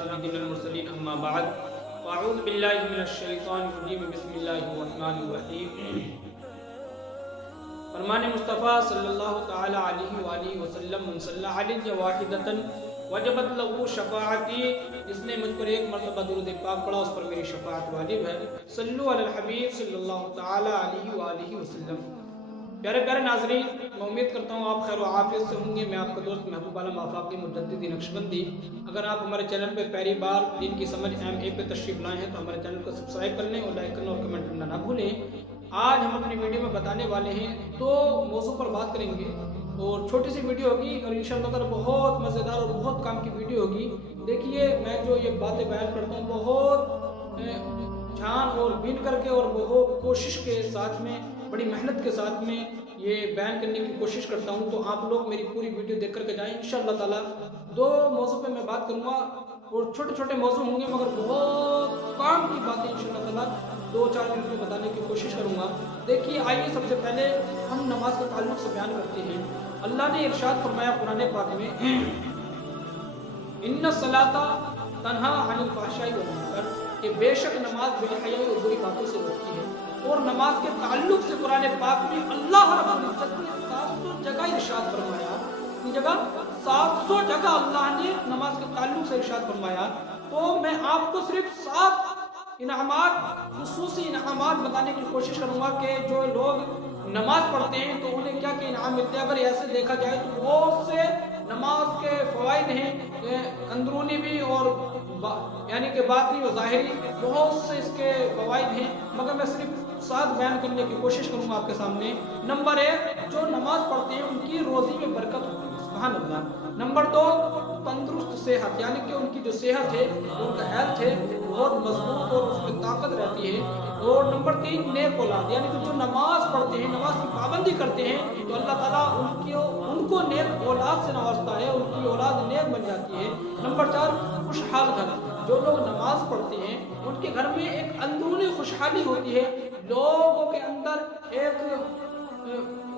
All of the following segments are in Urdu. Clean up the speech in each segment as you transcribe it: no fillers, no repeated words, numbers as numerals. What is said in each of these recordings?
سيدنا المرسلين أما بعد فأعوذ بالله من الشيطان الرجيم بسم الله الرحمن الرحيم فرمان مصطفیٰ صلی اللہ تعالی علیہ وآلہ وسلم من صلی علیہ واحدۃ وجبت له شفاعتی، جس نے مجھ پر ایک مرتبہ درود پاک پڑھا اس پر میری شفاعت واجب ہے۔ صلو علی الحبیب صلی اللہ تعالی علیہ وآلہ وسلم۔ پیارے پیارے ناظرین، میں امید کرتا ہوں آپ خیر و عافیت سے ہوں گے۔ میں آپ کا دوست محبوب عالم آفاقی مجددی نقشبندی۔ اگر آپ ہمارے چینل پہ پہلی بار دین کی سمجھ MA پہ تشریف لائے ہیں تو ہمارے چینل کو سبسکرائب کر لیں اور لائک کرنا اور کمنٹ کرنا نہ بھولیں۔ آج ہم اپنی ویڈیو میں بتانے والے ہیں دو موضوع پر بات کریں گے، اور چھوٹی سی ویڈیو ہوگی اور انشاءاللہ تعالی بہت مزیدار اور بہت کام کی ویڈیو ہوگی۔ دیکھیے، میں جو یہ باتیں بیان کرتا ہوں بہت جان اور بین کر کے اور بہت کوشش کے ساتھ میں، بڑی محنت کے ساتھ میں یہ بیان کرنے کی کوشش کرتا ہوں، تو آپ لوگ میری پوری ویڈیو دیکھ کر کے جائیں۔ انشاءاللہ تعالی دو موضوع پہ میں بات کروں گا، اور چھوٹے چھوٹے موضوع ہوں گے مگر بہت کام کی باتیں انشاءاللہ تعالی 2-4 منٹ میں بتانے کی کوشش کروں گا۔ دیکھیے، آئیے سب سے پہلے ہم نماز کے تعلق سے بیان کرتے ہیں۔ اللہ نے ارشاد فرمایا قرآن پاک میں، ان الصلاۃ تنہا عن الفحشاء والمنکر، کہ بے شک نماز بے حیائی اور بری باتوں سے روکتی ہے۔ اور نماز کے تعلق سے قرآن پاک میں اللہ رب العزت نے 700 جگہ ارشاد فرمایا۔ کتنی جگہ؟ 700 جگہ اللہ نے نماز کے تعلق سے ارشاد فرمایا۔ تو میں آپ کو صرف 7 انعامات، خصوصی انعامات بتانے کی کوشش کروں گا کہ جو لوگ نماز پڑھتے ہیں تو انہیں کیا کیا انعام ملتے ہیں۔ اگر ایسے دیکھا جائے تو بہت سے نماز کے فوائد ہیں، اندرونی بھی اور یعنی کہ باطنی و ظاہری، بہت سے اس کے فوائد ہیں، مگر میں صرف 7 بیان کرنے کی کوشش کروں گا آپ کے سامنے۔ نمبر 1، جو نماز پڑھتے ہیں ان کی روزی میں برکت ہوتی ہے، سبحان اللہ۔ نمبر 2، تندرست صحت، یعنی کہ ان کی جو صحت ہے، ان کا ہیلتھ ہے، بہت مضبوط اور اس میں طاقت رہتی ہے۔ اور نمبر 3، نیک اولاد، یعنی کہ جو نماز پڑھتے ہیں، نماز کی پابندی کرتے ہیں تو اللہ تعالیٰ ان کو نیک اولاد سے نوازتا ہے، ان کی اولاد نیک بن جاتی ہے۔ نمبر 4، خوشحال گھر، جو لوگ نماز پڑھتے ہیں ان کے گھر میں ایک اندرونی خوشحالی ہوتی ہے، لوگوں کے اندر ایک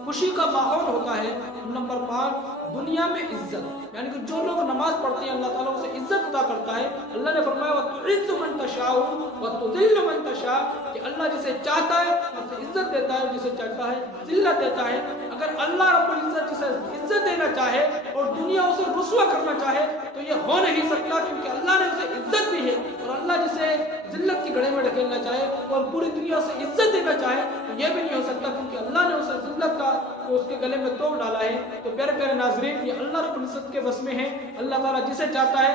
خوشی کا ماحول ہوتا ہے۔ نمبر 5، دنیا میں عزت، یعنی کہ جو لوگ نماز پڑھتے ہیں اللہ تعالیٰ اسے عزت عطا کرتا ہے۔ اللہ نے فرمایا وَتُعِزُّ مَن تَشَاءُ وَتُذِلُّ مَن تَشَاءُ، کہ اللہ جسے چاہتا ہے اسے عزت دیتا ہے، جسے چاہتا ہے ذلت دیتا ہے۔ اگر اللہ رب العزت جسے عزت دینا چاہے اور دنیا اسے رسوا کرنا چاہے تو یہ ہو نہیں سکتا، کیونکہ اللہ نے اسے عزت دی ہے۔ اور اللہ جسے ذلت کی گڑھے میں ڈھکیلنا چاہے اور پوری دنیا سے عزت دینا چاہے تو یہ بھی نہیں ہو سکتا، کیونکہ اللہ نے اسے ذلت کا اس کے گلے میں توڑ ڈالا ہے۔ تو پیارے پیارے ناظرین، یہ اللہ رب العزت کے بس میں ہے۔ اللہ تعالیٰ جسے چاہتا ہے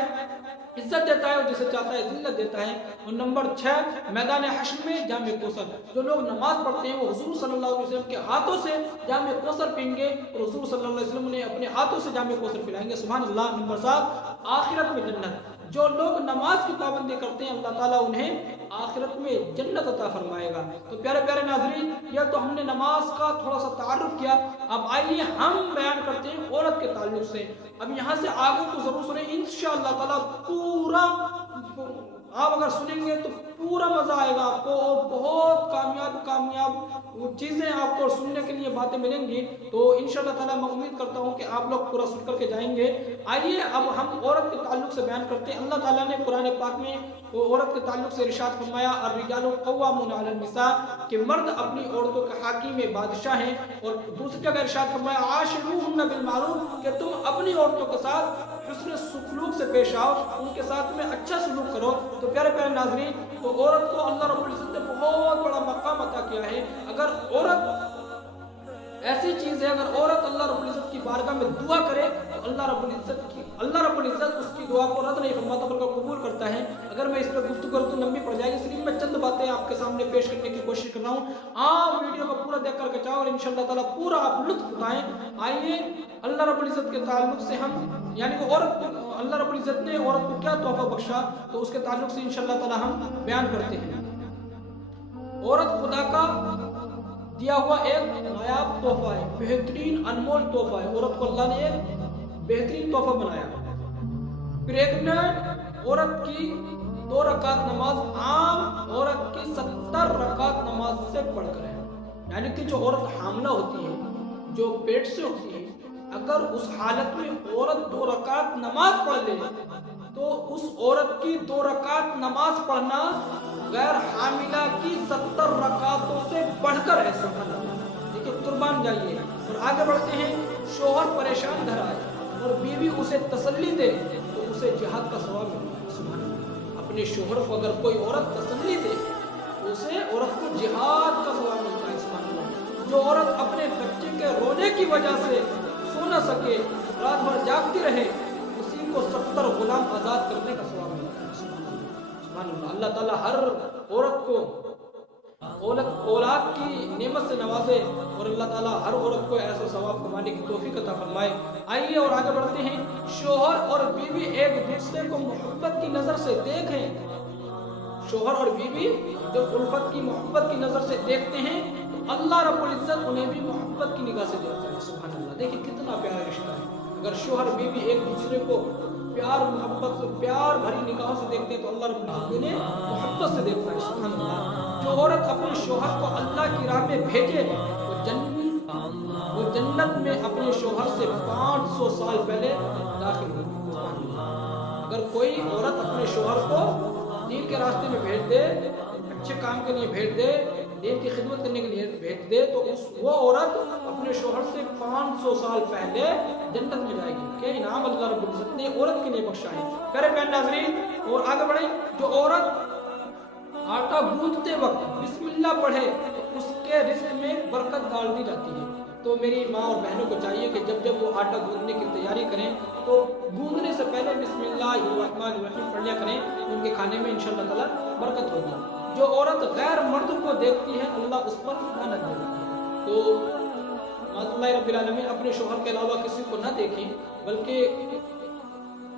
عزت دیتا ہے اور جسے چاہتا ہے ذلت دیتا ہے۔ اور نمبر 6، میدان حشر میں جام کوثر، جو لوگ نماز پڑھتے ہیں وہ حضور صلی اللہ علیہ وسلم کے ہاتھوں سے جام کوثر پئیں گے، اور حضور صلی اللہ علیہ وسلم نے اپنے ہاتھوں سے جام کوثر پلائیں گے، سبحان اللہ۔ نمبر 7، آخرت میں جنت، جو لوگ نماز کی پابندی کرتے ہیں اللہ تعالیٰ انہیں آخرت میں جنت عطا فرمائے گا۔ تو پیارے پیارے ناظرین، یہ تو ہم نے نماز کا تھوڑا سا تعارف کیا۔ اب آئیے ہم بیان کرتے ہیں عورت کے تعلق سے۔ اب یہاں سے آگے تو ضرور سنیں، انشاءاللہ تعالیٰ پورا آپ اگر سنیں گے تو پورا مزہ آئے گا آپ کو، اور بہت کامیاب چیزیں آپ کو سننے کے لیے باتیں ملیں گی۔ تو انشاءاللہ تعالیٰ میں امید کرتا ہوں کہ آپ لوگ پورا سن کر کے جائیں گے۔ آئیے اب ہم عورت کے تعلق سے بیان کرتے ہیں۔ اللہ تعالیٰ نے قرآن پاک میں عورت کے تعلق سے ارشاد فرمایا الرجال قوامون علی النساء، کہ مرد اپنی عورتوں کے حاکم بادشاہ ہیں۔ اور دوسری جگہ ارشاد فرمایا عاشروہن بالمعروف، کہ تم اپنی عورتوں کے ساتھ حسن سلوک سے پیش آؤ، ان کے ساتھ میں اچھا سلوک کرو۔ تو پیارے پیارے ناظرین، تو عورت کو اللہ رب العزت نے بہت بڑا مقام عطا کیا ہے۔ اگر عورت ایسی چیز ہے، اگر عورت اللہ رب العزت کی بارگاہ میں دعا کرے تو اللہ رب العزت اس کی دعا کو رد نہیں فرماتا بلکہ قبول کرتا ہے۔ اگر میں اس پر گفتگو کروں تو لمبی پڑ جائے گی، صرف میں چند باتیں آپ کے سامنے پیش کرنے کی کوشش کر رہا ہوں۔ آپ ویڈیو کو پورا دیکھ کر کے چاہو اور انشاءاللہ تعالیٰ پورا آپ لطف اٹھائیں۔ آئیے اللہ رب العزت کے تعلق سے ہم، یعنی کہ عورت، اللہ رب العزت نے عورت کو کیا تحفہ بخشا تو اس کے تعلق سے انشاءاللہ تعالیٰ ہم بیان کرتے ہیں۔ عورت خدا کا دیا ہوا ایک نایاب تحفہ ہے، بہترین انمول تحفہ ہے۔ عورت کو اللہ نے ایک بہترین تحفہ بنایا۔ پریگننٹ عورت کی 2 رکعت نماز عام عورت کی 70 رکعت نماز سے بڑھ کر ہے، یعنی کہ جو عورت حاملہ ہوتی ہے، جو پیٹ سے ہوتی ہے، اگر اس حالت میں عورت 2 رکعت نماز پڑھ لے تو اس عورت کی 2 رکعت نماز پڑھنا غیر حاملہ کی 70 رکعتوں سے بڑھ کر ہے. سبحان اللہ. دیکھیں قربان جائیے. اور آگے بڑھتے ہیں. شوہر پریشان گھر آئے اور بیوی اسے تسلی دے تو اسے جہاد کا ثواب ملتا ہے. سبحان اللہ. اپنے شوہر کو اگر کوئی عورت تسلی دے تو اسے عورت کو جہاد کا ثواب ملتا ہے. سبحان اللہ. جو عورت اپنے بچے کے رونے کی وجہ سے سو نہ سکے, رات بھر جاگتی رہے, اسی کو 70 غلام آزاد کرنے کا ثواب ملتا ہے. سبحان اللہ. اللہ تعالیٰ ہر عورت کو اولاد کی نعمت سے نوازے اور اللہ تعالیٰ ہر عورت کو ایسا ثواب کمانے کی توفیق عطا فرمائے. آئیے اور آگے بڑھتے ہیں. شوہر اور بیوی ایک دوسرے کو محبت کی نظر سے دیکھیں. شوہر اور بیوی جب الفت کی محبت کی نظر سے دیکھتے ہیں تو اللہ رب العزت انہیں بھی محبت کی نگاہ سے دیکھتا ہے. سبحان اللہ. دیکھیں کتنا پیارا رشتہ ہے. اگر شوہر بیوی ایک دوسرے کو پیار محبت سے پیار بھری نگاہوں سے دیکھتے ہیں تو اللہ رب العزت انہیں محبت سے دیکھتا ہے. سبحان اللہ. جو عورت اپنے شوہر کو اللہ کی راہ میں بھیجے وہ جنت میں اپنے شوہر سے 500 سال پہلے داخل ہوگی. اگر کوئی عورت اپنے شوہر کو دین کے راستے میں بھیج دے, اچھے کام کے لیے بھیج دے, دین کی خدمت کرنے کے لیے بھیج دے تو وہ عورت اپنے شوہر سے 500 سال پہلے جنت میں جائے گی. کہ انعام اللہ رب العزت نے عورت کے لیے بخشا ہے. پیارے بہن ناظرین اور آگے بڑھیں. جو عورت آٹا گوندتے وقت بسم اللہ پڑھے تو اس کے رزق میں برکت ڈال دی جاتی ہے. تو میری ماں اور بہنوں کو چاہیے کہ جب وہ آٹا گوندنے کی تیاری کریں تو گوندنے سے پہلے بسم اللہ الرحمن الرحیم پڑھ لیا کریں. ان کے کھانے میں انشاءاللہ تعالی برکت ہوگی. جو عورت غیر مرد کو دیکھتی ہے اللہ اس پر لعنت دیتا ہے. تو اللہ رب العالمین اپنے شوہر کے علاوہ کسی کو نہ دیکھیں بلکہ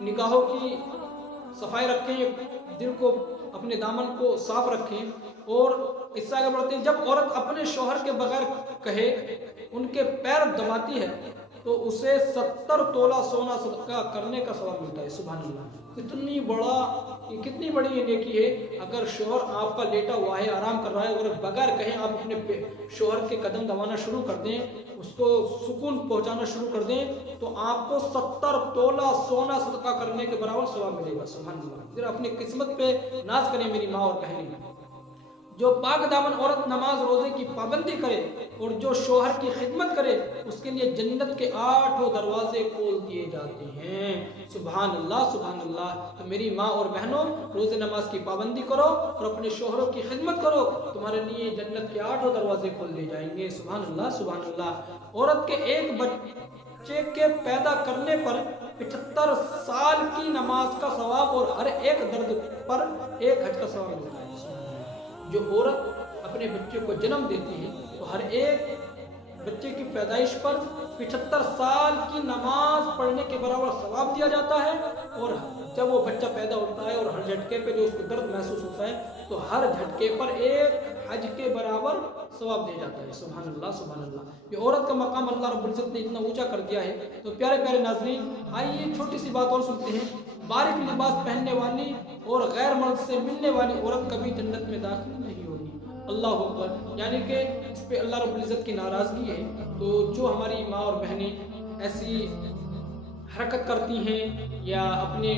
نگاہوں کی صفائی رکھیں, دل کو اپنے دامن کو صاف رکھیں. اور اس سے آگے بڑھتے ہیں. جب عورت اپنے شوہر کے بغیر کہے ان کے پیر دباتی ہے تو اسے 70 تولہ سونا صدقہ کرنے کا ثواب ملتا ہے. سبحان اللہ. کتنی بڑی یہ نیکی ہے. اگر شوہر آپ کا لیٹا ہوا ہے, آرام کر رہا ہے, اور بغیر کہیں آپ اپنے شوہر کے قدم دبانا شروع کر دیں, اس کو سکون پہنچانا شروع کر دیں تو آپ کو 70 تولہ سونا صدقہ کرنے کے برابر ثواب ملے گا. سبحان اللہ. ذرا اپنی قسمت پہ ناز کریں میری ماں اور بہنیں. جو پاک دامن عورت نماز روزے کی پابندی کرے اور جو شوہر کی خدمت کرے اس کے لیے جنت کے 8 دروازے کھول دیے جاتے ہیں. سبحان اللہ سبحان اللہ. تو میری ماں اور بہنوں روزے نماز کی پابندی کرو اور اپنے شوہروں کی خدمت کرو, تمہارے لیے جنت کے 8 دروازے کھول دیے جائیں گے. سبحان اللہ سبحان اللہ. عورت کے ایک بچے کے پیدا کرنے پر 75 سال کی نماز کا ثواب اور ہر ایک درد پر ایک حج کا ثواب ملتا ہے. جو عورت اپنے بچے کو جنم دیتی ہے تو ہر ایک بچے کی پیدائش پر 75 سال کی نماز پڑھنے کے برابر ثواب دیا جاتا ہے. اور جب وہ بچہ پیدا ہوتا ہے اور ہر جھٹکے پہ جو اس کو درد محسوس ہوتا ہے تو ہر جھٹکے پر ایک حج کے برابر ثواب دیا جاتا ہے. سبحان اللہ سبحان اللہ. یہ عورت کا مقام اللہ رب العزت نے اتنا اونچا کر دیا ہے. تو پیارے پیارے ناظرین آئیے چھوٹی سی بات اور سنتے ہیں. باریک لباس پہننے والی اور غیر مرد سے ملنے والی عورت کبھی جنت میں داخل نہیں ہوگی. اللہ اکبر. یعنی کہ اس پہ اللہ رب العزت کی ناراضگی ہے. تو جو ہماری ماں اور بہنیں ایسی حرکت کرتی ہیں یا اپنے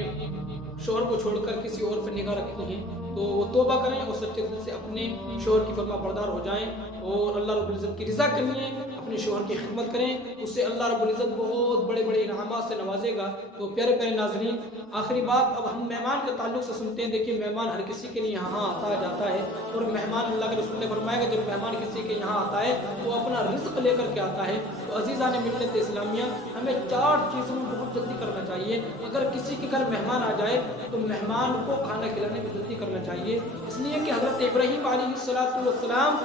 شوہر کو چھوڑ کر کسی اور پر نگاہ رکھتی ہیں تو وہ توبہ کریں اور سچے دل سے اپنے شوہر کی فرما بردار ہو جائیں اور اللہ رب العزت کی رضا کے لیے اپنے شوہر کی خدمت کریں. اس سے اللہ رب العزت بہت بڑے بڑے انعامات سے نوازے گا. تو پیارے پیارے ناظرین آخری بات اب ہم مہمان کے تعلق سے سنتے ہیں. دیکھیے مہمان ہر کسی کے لیے یہاں آتا جاتا ہے اور مہمان اللہ کے رسول نے فرمایا کہ جب مہمان کسی کے یہاں آتا ہے تو اپنا رزق لے کر کے آتا ہے. تو عزیزان ملت اسلامیہ ہمیں 4 چیزوں میں بہت جلدی کرنا چاہیے. اگر کسی کے گھر مہمان آ جائے تو مہمان کو کھانا کھلانے میں جلدی کرنا چاہیے. اس لیے کہ حضرت ابراہیم علیہ السلام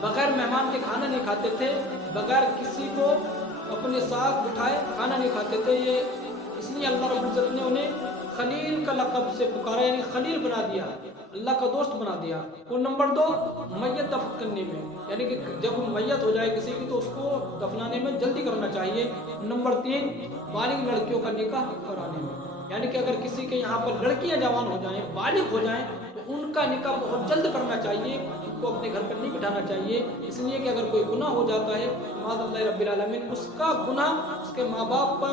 بغیر مہمان کے کھانا نہیں کھاتے تھے, بغیر کسی کو اپنے ساتھ بٹھائے کھانا نہیں کھاتے تھے. یہ اس لیے اللہ رب العزت نے انہیں خلیل کا لقب سے پکارا, یعنی خلیل بنا دیا, اللہ کا دوست بنا دیا. اور نمبر 2 میت دفن کرنے میں, یعنی کہ جب میت ہو جائے کسی کی تو اس کو دفنانے میں جلدی کرنا چاہیے. نمبر 3 بالغ لڑکیوں کا نکاح کرانے میں, یعنی کہ اگر کسی کے یہاں پر لڑکیاں جوان ہو جائیں بالغ ہو جائیں تو ان کا نکاح بہت جلد کرنا چاہیے, ان کو اپنے گھر پر نہیں بٹھانا چاہیے. اس لیے کہ اگر کوئی گناہ ہو جاتا ہے معاذ اللہ رب العالمین اس کا گناہ اس کے ماں باپ پر